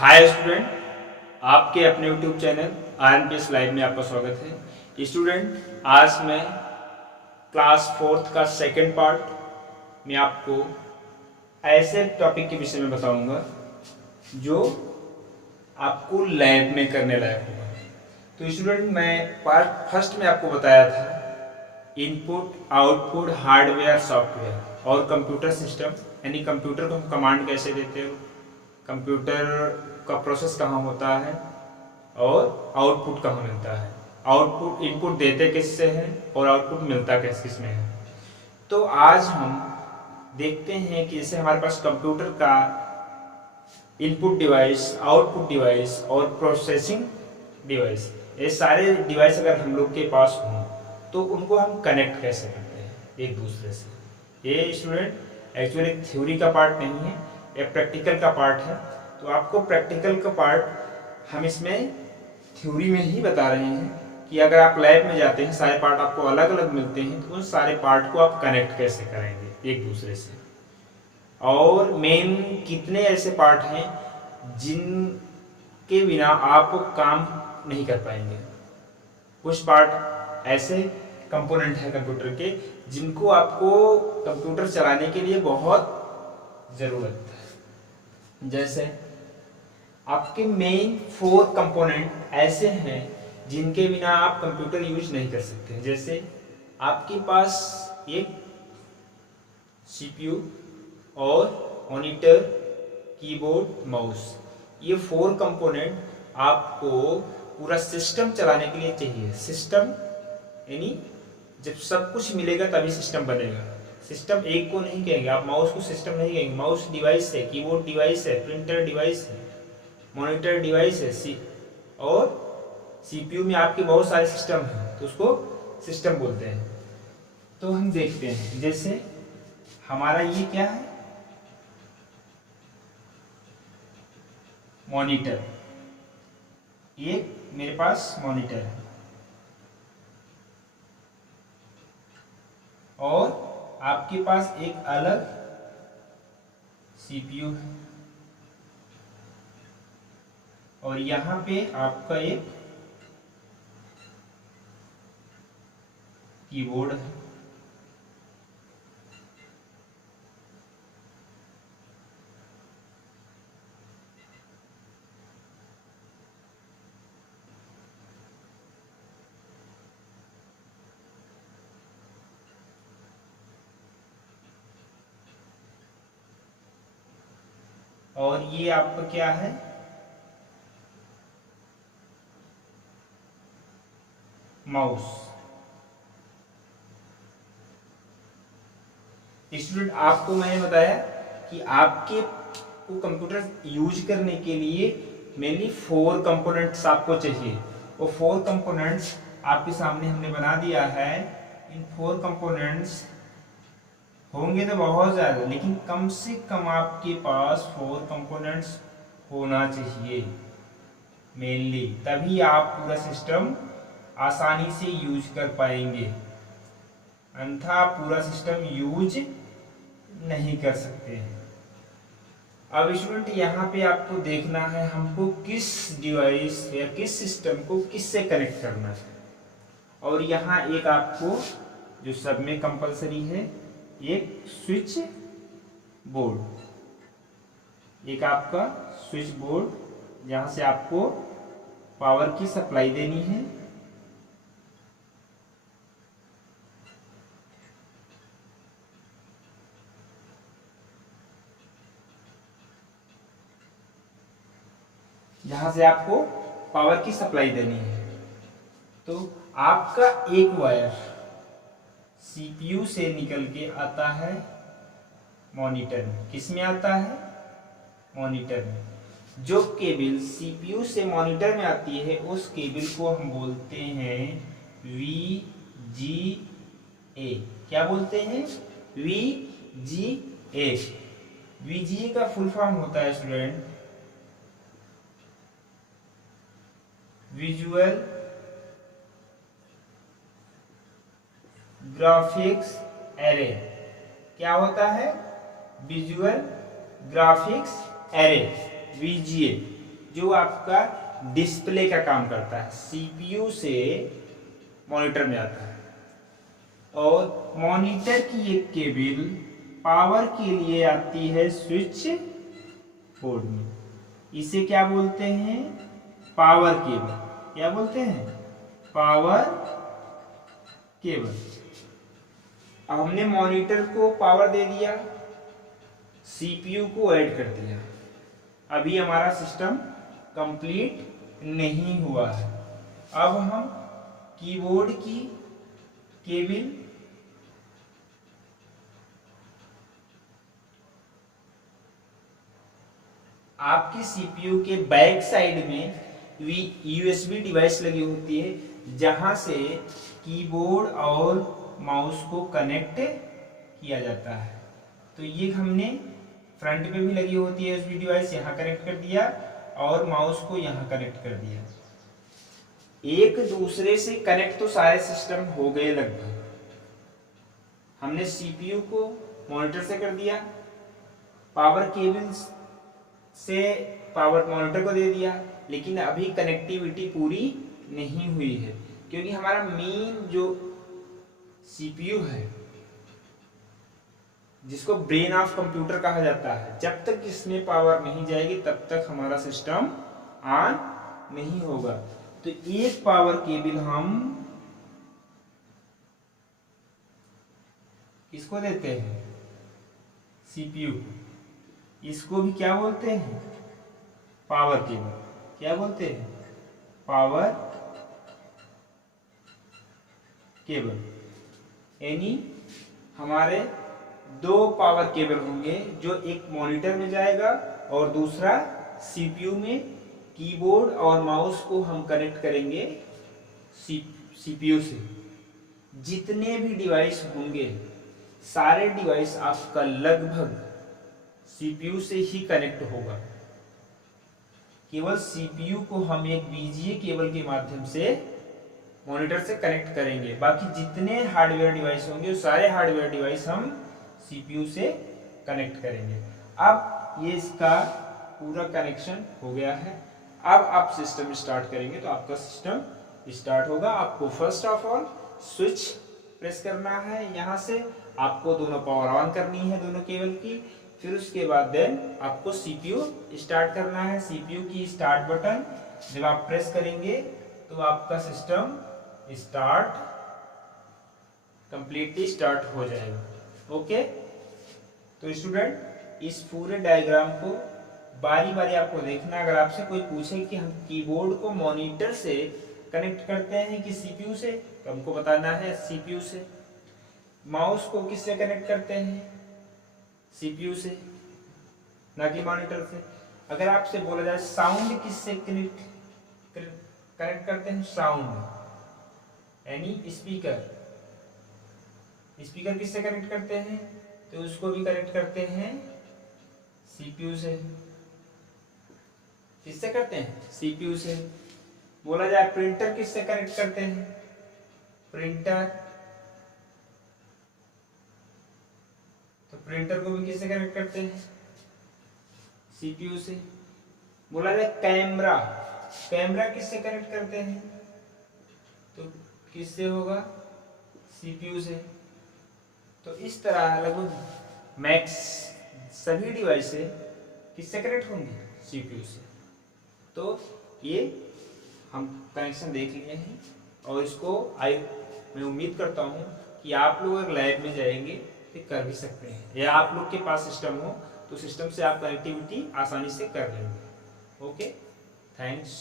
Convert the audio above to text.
Hi student, आपके अपने YouTube channel INPS live में आपका स्वागत है। स्टूडेंट, आज मैं क्लास 4th का सेकंड पार्ट में आपको ऐसे टॉपिक के विषय में बताऊंगा जो आपको लैब में करने लायक होगा। तो स्टूडेंट, मैं पार्ट फर्स्ट में आपको बताया था इनपुट आउटपुट हार्डवेयर सॉफ्टवेयर और कंप्यूटर सिस्टम, यानी कंप्यूटर को हम कमांड कैसे देते हो, कंप्यूटर का प्रोसेस कहाँ होता है और आउटपुट कहाँ मिलता है। आउटपुट इनपुट देते किससे हैं और आउटपुट मिलता किस किस में है। तो आज हम देखते हैं कि जैसे हमारे पास कंप्यूटर का इनपुट डिवाइस, आउटपुट डिवाइस और प्रोसेसिंग डिवाइस, ये सारे डिवाइस अगर हम लोग के पास हों तो उनको हम कनेक्ट कैसे करते हैं एक दूसरे से। ये स्टूडेंट एक्चुअली थ्योरी का पार्ट नहीं है, ये प्रैक्टिकल का पार्ट है। तो आपको प्रैक्टिकल का पार्ट हम इसमें थ्योरी में ही बता रहे हैं कि अगर आप लैब में जाते हैं सारे पार्ट आपको अलग अलग मिलते हैं, तो उन सारे पार्ट को आप कनेक्ट कैसे करेंगे एक दूसरे से। और मेन कितने ऐसे पार्ट हैं जिनके बिना आप काम नहीं कर पाएंगे। कुछ पार्ट ऐसे कंपोनेंट है कंप्यूटर के जिनको आपको कंप्यूटर चलाने के लिए बहुत ज़रूरत है। जैसे आपके मेन 4 कंपोनेंट ऐसे हैं जिनके बिना आप कंप्यूटर यूज नहीं कर सकते। जैसे आपके पास एक CPU और मॉनिटर, कीबोर्ड, माउस, ये 4 कंपोनेंट आपको पूरा सिस्टम चलाने के लिए चाहिए। सिस्टम यानी जब सब कुछ मिलेगा तभी सिस्टम बनेगा। सिस्टम एक को नहीं कहेंगे, आप माउस को सिस्टम नहीं कहेंगे। माउस डिवाइस है, कीबोर्ड डिवाइस है, प्रिंटर डिवाइस है, मॉनिटर डिवाइस है, और CPU में आपके बहुत सारे सिस्टम हैं, तो उसको सिस्टम बोलते हैं। तो हम देखते हैं, जैसे हमारा ये क्या है, मॉनिटर। एक मेरे पास मॉनिटर है और आपके पास एक अलग CPU है और यहाँ पे आपका एक कीबोर्ड है। और ये आपका क्या है, माउस। स्टूडेंट, आपको मैंने बताया कि आपके को कंप्यूटर यूज करने के लिए मेनली 4 कंपोनेंट्स आपको चाहिए। वो 4 कंपोनेंट्स आपके सामने हमने बना दिया है। इन 4 कंपोनेंट्स होंगे तो बहुत ज़्यादा, लेकिन कम से कम आपके पास 4 कंपोनेंट्स होना चाहिए मेनली, तभी आप पूरा सिस्टम आसानी से यूज कर पाएंगे, अन्यथा पूरा सिस्टम यूज नहीं कर सकते हैं। अब स्टूडेंट, यहाँ पे आपको देखना है हमको किस डिवाइस या किस सिस्टम को किससे कनेक्ट करना है। और यहाँ एक आपको जो सब में कंपलसरी है, एक स्विच बोर्ड, एक आपका स्विच बोर्ड जहाँ से आपको पावर की सप्लाई देनी है। जहाँ से आपको पावर की सप्लाई देनी है। तो आपका एक वायर CPU से निकल के आता है मॉनिटर में। किस में आता है? मॉनिटर में। जो केबल CPU से मॉनिटर में आती है उस केबल को हम बोलते हैं VGA। क्या बोलते हैं? VGA। VGA का फुल फॉर्म होता है स्टूडेंट विजुअल ग्राफिक्स एरे। क्या होता है? Visual graphics array, VGA। जो आपका डिस्प्ले का काम करता है, सीपीयू से मॉनिटर में आता है। और मॉनिटर की एक केबल पावर के लिए आती है स्विच बोर्ड में। इसे क्या बोलते हैं? Power cable. क्या बोलते हैं? Power cable. अब हमने मॉनिटर को पावर दे दिया, सीपीयू को ऐड कर दिया, अभी हमारा सिस्टम कंप्लीट नहीं हुआ है। अब हम कीबोर्ड की केबल आपकी सीपीयू के बैक साइड में यूएसबी डिवाइस लगी होती है, जहां से कीबोर्ड और माउस को कनेक्ट किया जाता है। तो ये हमने फ्रंट पे भी लगी होती है यूएसबी डिवाइस, यहाँ कनेक्ट कर दिया और माउस को यहाँ कनेक्ट कर दिया। एक दूसरे से कनेक्ट तो सारे सिस्टम हो गए लगभग। हमने सीपीयू को मॉनिटर से कर दिया, पावर केबल से पावर मॉनिटर को दे दिया, लेकिन अभी कनेक्टिविटी पूरी नहीं हुई है, क्योंकि हमारा मेन जो सीपीयू है, जिसको ब्रेन ऑफ कंप्यूटर कहा जाता है, जब तक इसमें पावर नहीं जाएगी तब तक हमारा सिस्टम ऑन नहीं होगा। तो एक पावर केबल हम किसको देते हैं? सीपीयू। इसको भी क्या बोलते हैं? Power cable. क्या बोलते हैं? Power cable. यानी हमारे दो पावर केबल होंगे, जो एक मॉनिटर में जाएगा और दूसरा सीपीयू में। कीबोर्ड और माउस को हम कनेक्ट करेंगे सीपीयू से। जितने भी डिवाइस होंगे, सारे डिवाइस आपका लगभग सीपीयू से ही कनेक्ट होगा। केवल सीपीयू को हम एक बीजीए केबल के माध्यम से मॉनिटर से कनेक्ट करेंगे। बाकी जितने हार्डवेयर डिवाइस होंगे, सारे हार्डवेयर डिवाइस हम सीपीयू से कनेक्ट करेंगे। अब ये इसका पूरा कनेक्शन हो गया है। अब आप सिस्टम स्टार्ट करेंगे तो आपका सिस्टम स्टार्ट होगा। आपको first of all switch press करना है, यहाँ से आपको दोनों पावर ऑन करनी है दोनों केबल की। फिर उसके बाद देन आपको सीपीयू स्टार्ट करना है। सीपीयू की स्टार्ट बटन जब आप प्रेस करेंगे तो आपका सिस्टम स्टार्ट कंप्लीटली स्टार्ट हो जाएगा। ओके, तो स्टूडेंट इस पूरे डायग्राम को बारी बारी आपको देखना। अगर आपसे कोई पूछे कि हम कीबोर्ड को मॉनिटर से कनेक्ट करते हैं कि सीपीयू से, तो हमको बताना है सीपीयू से। माउस को किससे कनेक्ट करते हैं? सीपीयू से, ना कि मॉनिटर से। अगर आपसे बोला जाए साउंड किससे कनेक्ट करते हैं? साउंड यानी स्पीकर। स्पीकर किससे कनेक्ट करते हैं? तो उसको भी कनेक्ट करते हैं सीपीयू से। किससे करते हैं? सीपीयू से। बोला जाए प्रिंटर किससे कनेक्ट करते हैं? प्रिंटर, तो प्रिंटर को भी किससे कनेक्ट करते हैं? सीपीयू से। बोला जाए कैमरा, कैमरा किससे कनेक्ट करते हैं? तो किससे होगा? सीपीयू से। तो इस तरह लगभग मैक्स सभी डिवाइस किससे कनेक्ट होंगे? सीपीयू से। तो ये हम कनेक्शन देख लिए हैं, और इसको मैं उम्मीद करता हूँ कि आप लोग अगर लैब में जाएंगे तो कर भी सकते हैं, या आप लोग के पास सिस्टम हो तो सिस्टम से आप कनेक्टिविटी आसानी से कर लेंगे। Okay, thanks.